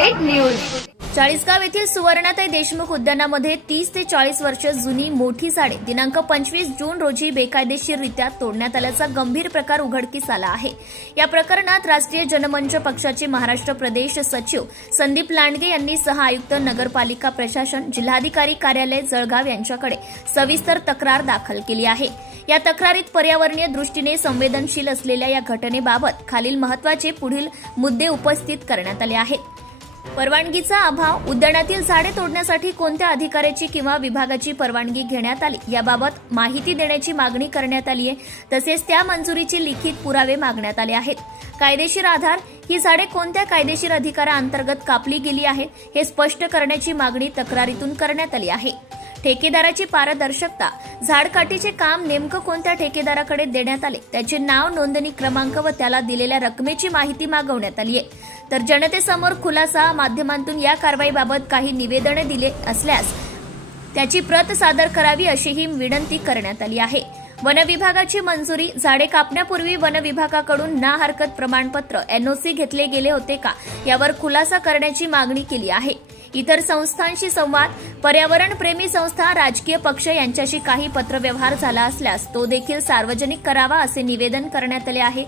Update news. Chalisgaon येथील सुवर्णाताई देशमुख उद्यानामध्ये 30 ते 40 वर्ष जुनी मोठी झाडे दिनांक 25 जून रोजी बेकायदेशीररित्या तोडण्यात आल्याचा गंभीर प्रकार उघडकीस आला आहे। या प्रकरणात राष्ट्रीय जनमंच पक्षाचे महाराष्ट्र प्रदेश सचिव संदीप लांडगे यांनी सह आयुक्त नगरपालिका प्रशासन जिल्हाधिकारी कार्यालय जळगाव यांच्याकडे सविस्तर तक्रार दाखल केली आहे। या तक्रारीत पर्यावरणीय दृष्टीने संवेदनशील असलेल्या या घटनेबाबत खालील महत्त्वाचे पुढील मुद्दे उपस्थित करण्यात आले आहेत। परवानगीचा अभाव, उद्यानातील झाडे तोडण्यासाठी कोणत्या अधिकाऱ्याची किंवा विभागाची परवानगी घेण्यात आली याबाबत माहिती देण्याची मागणी करण्यात आली आहे। तसेच त्या मंजुरीचे लिखित पुरावे मागण्यात आले आहेत। कायदेशीर आधार, ही झाडे कोणत्या कायदेशीर अधिकाराअंतर्गत कापली गेली आहेत हे स्पष्ट करण्याची मागणी तक्रारीतून करण्यात आली आहे। ठेकेदाराची पारदर्शकता, झाडकाटीचे काम नेमकं कोणत्या ठेकेदाराकडे देण्यात आले त्याचे नाव, नोंदणी क्रमांक व त्याला दिलेल्या रकमेची माहिती मागवण्यात आली आहे। तर जनतेसमोर खुलासा माध्यमांतून या कारवाईबाबत काही निवेदने दिले असल्यास त्याची प्रत सादर करावी अशीही विनंती करण्यात आली आहे। वन विभागाची मंजुरी, झाडे कापण्यापूर्वी वन विभागाकडून ना हरकत प्रमाणपत्र एनओसी घेतले गेले होते का यावर खुलासा करण्याची मागणी केली आहे। इतर संस्थांशी संवाद, पर्यावरण प्रेमी संस्था, राजकीय पक्ष यांच्याशी काही पत्रव्यवहार झाला असल्यास तो देखील सार्वजनिक करावा असे निवेदन करण्यात आले आहे।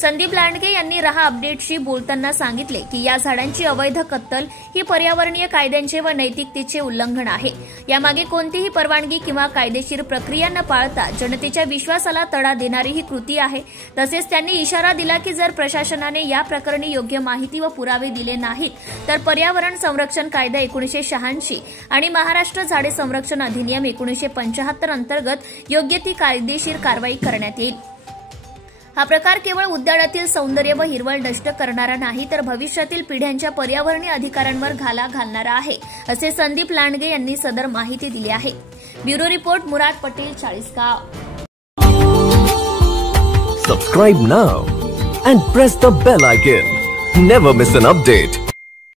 संदीप लांडगे यांनी रहा अपडेटशी बोलताना सांगितले की या झाडांची अवैध कत्तल ही पर्यावरणीय कायद्यांचे व नैतिकतेचे उल्लंघन आहे। यामागे कोणतीही परवानगी किंवा कायदेशीर प्रक्रिया न पाळता जनतेच्या विश्वासाला तडा देणारी ही कृती आहे। तसेच त्यांनी इशारा दिला की जर प्रशासनाने या प्रकरणी योग्य माहिती व पुरावे दिले नाहीत तर पर्यावरण संरक्षण कायदा 1986 आणि महाराष्ट्र झाडे संरक्षण अधिनियम 1975 अंतर्गत योग्य ती कायदेशीर कारवाई करण्यात येईल। हा प्रकार केवळ उद्यानातील सौंदर्य व हिरवळ नष्ट करणारा नाही तर भविष्यातील पिढ्यांच्या पर्यावरणीय अधिकारांवर घाला घालणारा आहे असे संदीप लांडगे यांनी सदर माहिती दिली आहे। Bureau report, Murad Patel, Chalisgaon. Subscribe now and press the bell icon. Never miss an update.